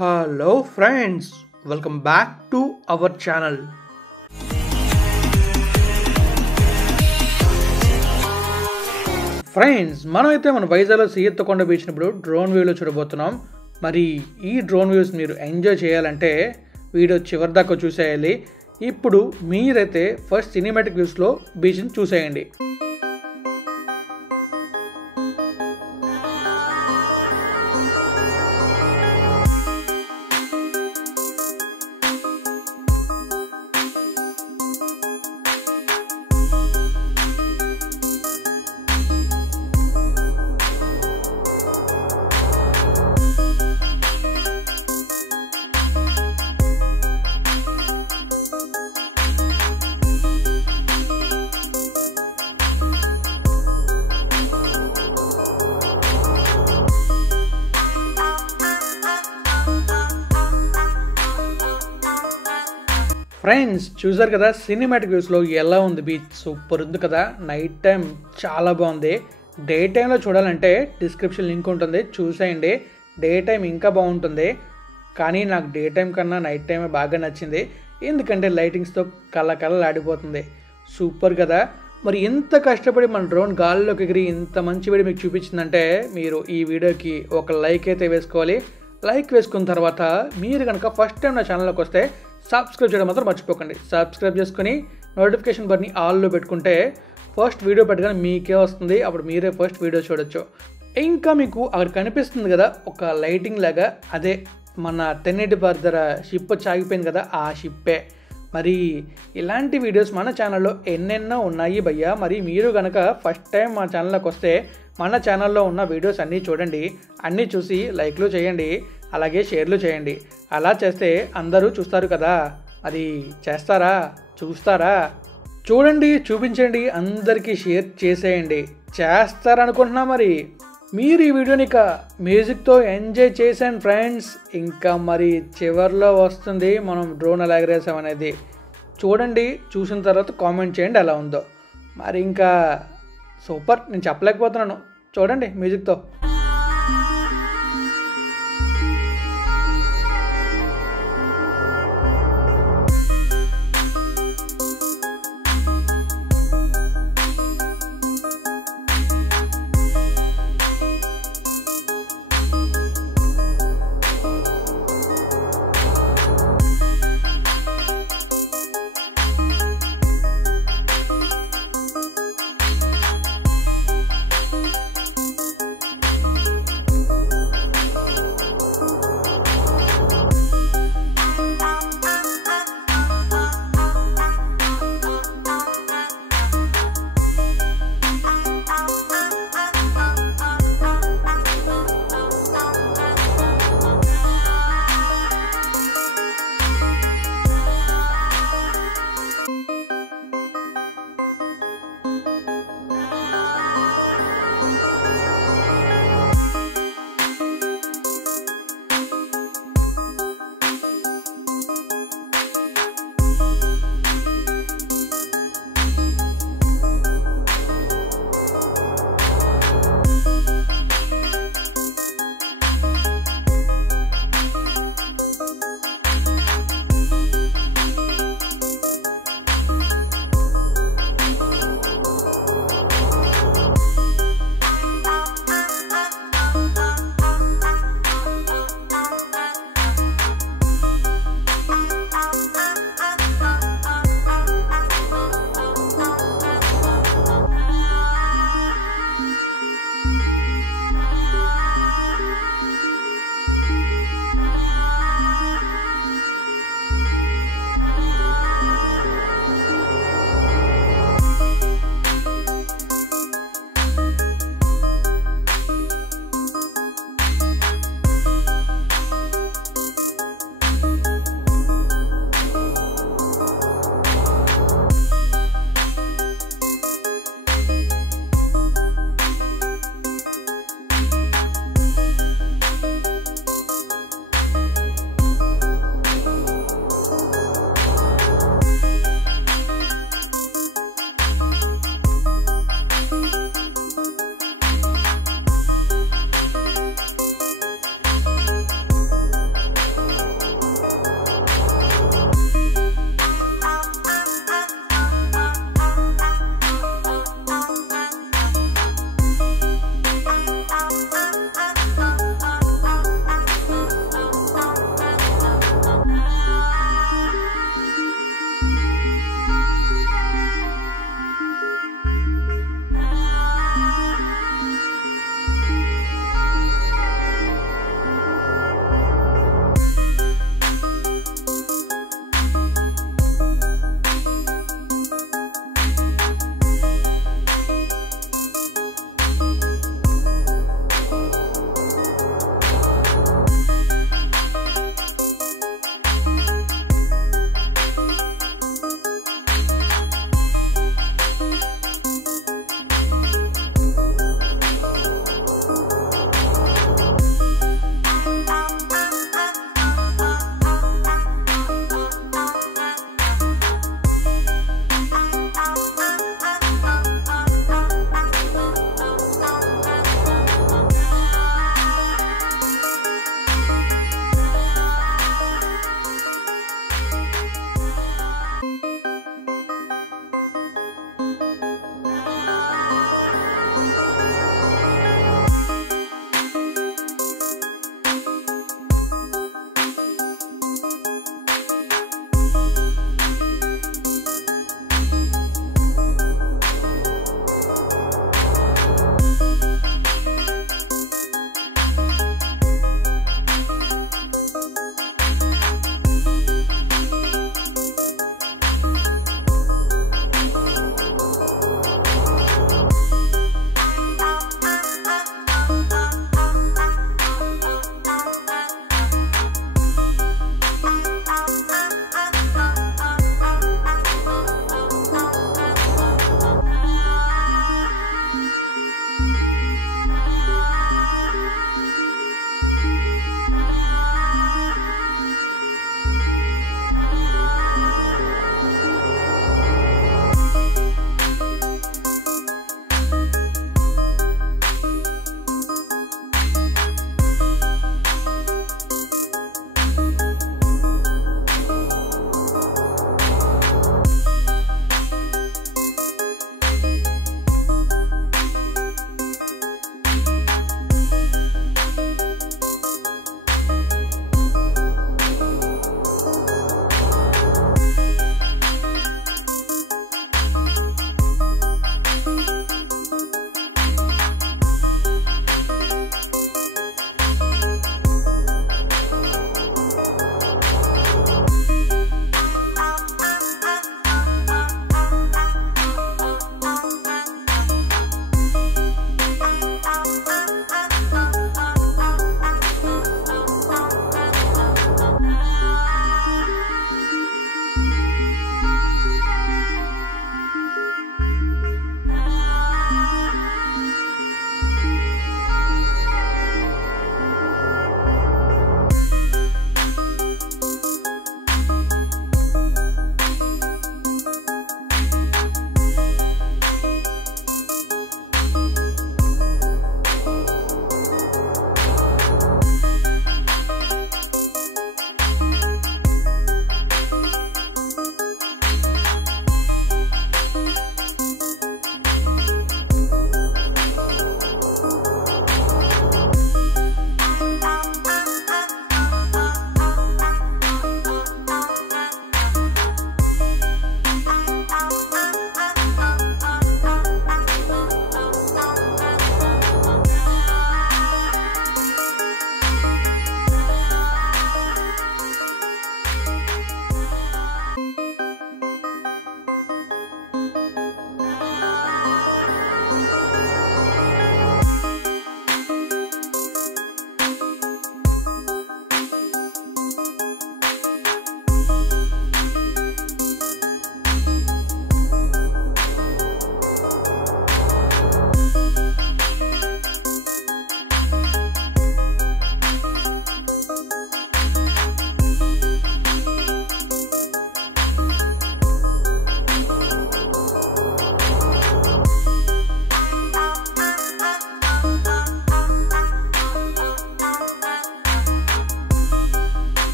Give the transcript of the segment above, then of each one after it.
Hello friends, welcome back to our channel. Friends మనమైతే మన వైజాగ్లో సీఎత్తకొండ బీచ్ ఇప్పుడు డ్రోన్ వ్యూలో చూడబోతున్నాం. మరి ఈ డ్రోన్ వ్యూస్ మీరు ఎంజాయ్ చేయాలంటే వీడియో చివరి దాకా చూసేయాలి. ఇప్పుడు మీరైతే ఫస్ట్ సినిమాటిక్ వ్యూస్లో బీచ్ని చూసేయండి. ఫ్రెండ్స్ చూసారు కదా సినిమాటిక్ వ్యూస్లో ఎలా ఉంది బీచ్, సూపర్ ఉంది కదా. నైట్ టైం చాలా బాగుంది. డే టైంలో చూడాలంటే డిస్క్రిప్షన్ లింక్ ఉంటుంది, చూసేయండి. డే టైం ఇంకా బాగుంటుంది, కానీ నాకు డే టైం కన్నా నైట్ టైమే బాగా నచ్చింది. ఎందుకంటే లైటింగ్స్తో కళ్ళలాడిపోతుంది. సూపర్ కదా. మరి ఎంత కష్టపడి మన డ్రోన్ గాల్లోకి ఎగిరి ఇంత మంచి వీడియో మీకు చూపించిందంటే మీరు ఈ వీడియోకి ఒక లైక్ అయితే వేసుకోవాలి. లైక్ వేసుకున్న తర్వాత మీరు కనుక ఫస్ట్ టైం నా ఛానల్లోకి వస్తే సబ్స్క్రైబ్ చేయడం మాత్రం మర్చిపోకండి. సబ్స్క్రైబ్ చేసుకుని నోటిఫికేషన్ బటన్ని ఆల్లో పెట్టుకుంటే ఫస్ట్ వీడియో పెట్టగానే మీకే వస్తుంది. అప్పుడు మీరే ఫస్ట్ వీడియో చూడొచ్చు. ఇంకా మీకు అక్కడ కనిపిస్తుంది కదా ఒక లైటింగ్ లాగా, అదే మన 1080 దగ్గర షిప్ వచ్చి ఆగిపోయింది కదా, ఆ షిప్పే. మరి ఇలాంటి వీడియోస్ మన ఛానల్లో ఎన్నెన్నో ఉన్నాయి భయ్యా. మరి మీరు కనుక ఫస్ట్ టైం మా ఛానల్లోకి వస్తే మన ఛానల్లో ఉన్న వీడియోస్ అన్నీ చూడండి. అన్నీ చూసి లైక్లు చేయండి, అలాగే షేర్లు చేయండి. అలా చేస్తే అందరూ చూస్తారు కదా. అది చేస్తారా? చూస్తారా? చూడండి, చూపించండి, అందరికీ షేర్ చేసేయండి. చేస్తారనుకుంటున్నా. మరి మీరు ఈ వీడియోని ఇక మ్యూజిక్తో ఎంజాయ్ చేసాను ఫ్రెండ్స్. ఇంకా మరి చివరిలో వస్తుంది మనం డ్రోన్ ఎలా ఎగరేసాం అనేది. చూడండి, చూసిన తర్వాత కామెంట్ చేయండి ఎలా ఉందో. మరి ఇంకా సూపర్, నేను చెప్పలేకపోతున్నాను. చూడండి మ్యూజిక్తో.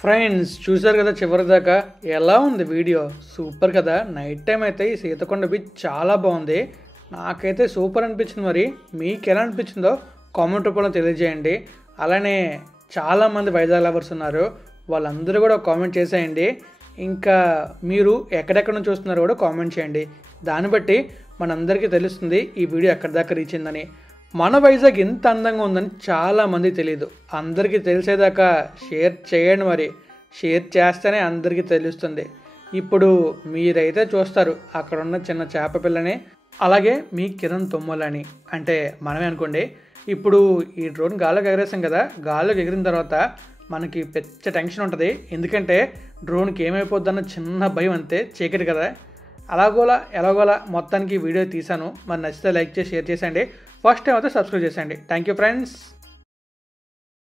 ఫ్రెండ్స్ చూసారు కదా చివరి దాకా, ఎలా ఉంది వీడియో? సూపర్ కదా. నైట్ టైం అయితే ఈ సీతకొండ బీచ్ చాలా బాగుంది. నాకైతే సూపర్ అనిపించింది. మరి మీకు ఎలా అనిపించిందో కామెంట్ రూపంలో తెలియజేయండి. అలానే చాలామంది వైజాగ్ లవర్స్ ఉన్నారు, వాళ్ళందరూ కూడా కామెంట్ చేసేయండి. ఇంకా మీరు ఎక్కడెక్కడ నుంచి చూస్తున్నారో కూడా కామెంట్ చేయండి. దాన్ని బట్టి మనందరికీ తెలుస్తుంది ఈ వీడియో ఎక్కడి దాకా రీచ్ అయిందని. మన వైజాగ్ ఎంత అందంగా ఉందని చాలామంది తెలియదు. అందరికీ తెలిసేదాకా షేర్ చేయండి. మరి షేర్ చేస్తేనే అందరికీ తెలుస్తుంది. ఇప్పుడు మీరైతే చూస్తారు అక్కడ ఉన్న చిన్న చేప పిల్లని, అలాగే మీ కిరణ్ తొమ్మలని, అంటే మనమే అనుకోండి. ఇప్పుడు ఈ డ్రోన్ గాల్లోకి ఎగరేసాం కదా, గాల్లోకి ఎగిరిన తర్వాత మనకి పెద్ద టెన్షన్ ఉంటుంది. ఎందుకంటే డ్రోన్కి ఏమైపోద్దన్న చిన్న భయం, అంతే, చీకటి కదా. ఎలాగోలా మొత్తానికి వీడియో తీశాను. మరి నచ్చితే లైక్ చేసి షేర్ చేసేయండి. ఫస్ట్ టైం అయితే సబ్స్క్రైబ్ చేసేయండి. Thank you friends.